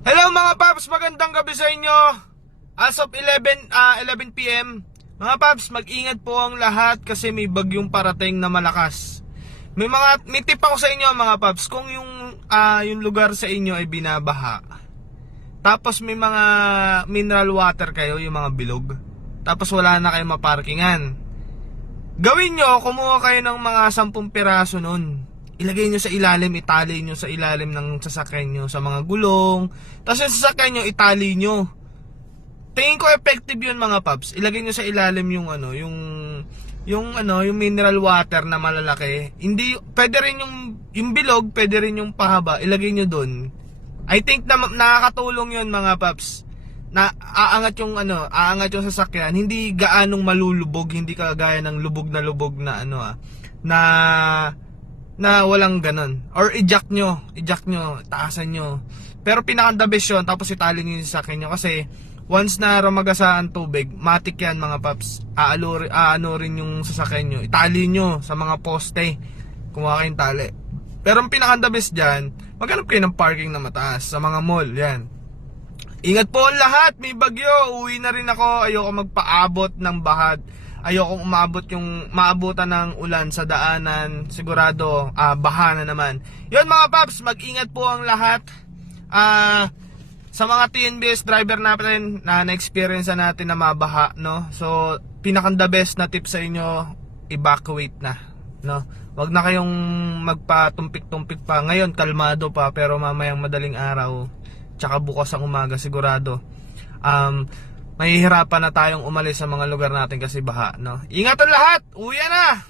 Hello mga paps, magandang gabi sa inyo. As of 11 p.m. Mga paps, mag-ingat po ang lahat kasi may bagyong parating na malakas. May tip ako sa inyo mga paps, kung yung lugar sa inyo ay binabaha. Tapos may mga mineral water kayo, yung mga bilog. Tapos wala na kayong maparkingan. Gawin nyo, kumuha kayo ng mga 10 piraso nun. Ilagay nyo sa ilalim, itali nyo sa ilalim ng sasakyan nyo, sa mga gulong. Tapos yung sasakyan nyo, itali nyo. Tingin ko effective yun mga paps. Ilagay nyo sa ilalim yung mineral water na malalaki. Hindi, pwede rin yung bilog, pwede rin yung pahaba. Ilagay nyo dun. I think na nakakatulong yun mga paps. Na aangat yung sasakyan, hindi gaanong malulubog, hindi kagaya ng lubog na walang ganon. Or i-jack nyo, taasan nyo. Pero pinaka-the best yun, tapos itali nyo yung sasakyan nyo. Kasi once na ramagasaan tubig, matik yan mga paps. Aanorin yung sasakyan nyo, itali nyo sa mga poste, kumuha kayong tali. Pero ang pinaka-the best dyan, maghanap kayo ng parking na mataas sa mga mall, yan. Ingat po ang lahat, may bagyo, uwi na rin ako. Ayoko magpaabot ng bahad. Ayoko maabutan ng ulan sa daanan. Sigurado baha na naman. Yun mga paps, mag-ingat po ang lahat. Sa mga TNBS driver natin na na-experience natin na mabaha, no? So pinaka-the best na tip sa inyo, evacuate na, no? Wag na kayong magpatumpik-tumpik pa. Ngayon kalmado pa, pero mamayang madaling araw tsaka bukas ang umaga, sigurado mahihirapan na tayong umalis sa mga lugar natin kasi baha, no? Ingat ang lahat, uwi na!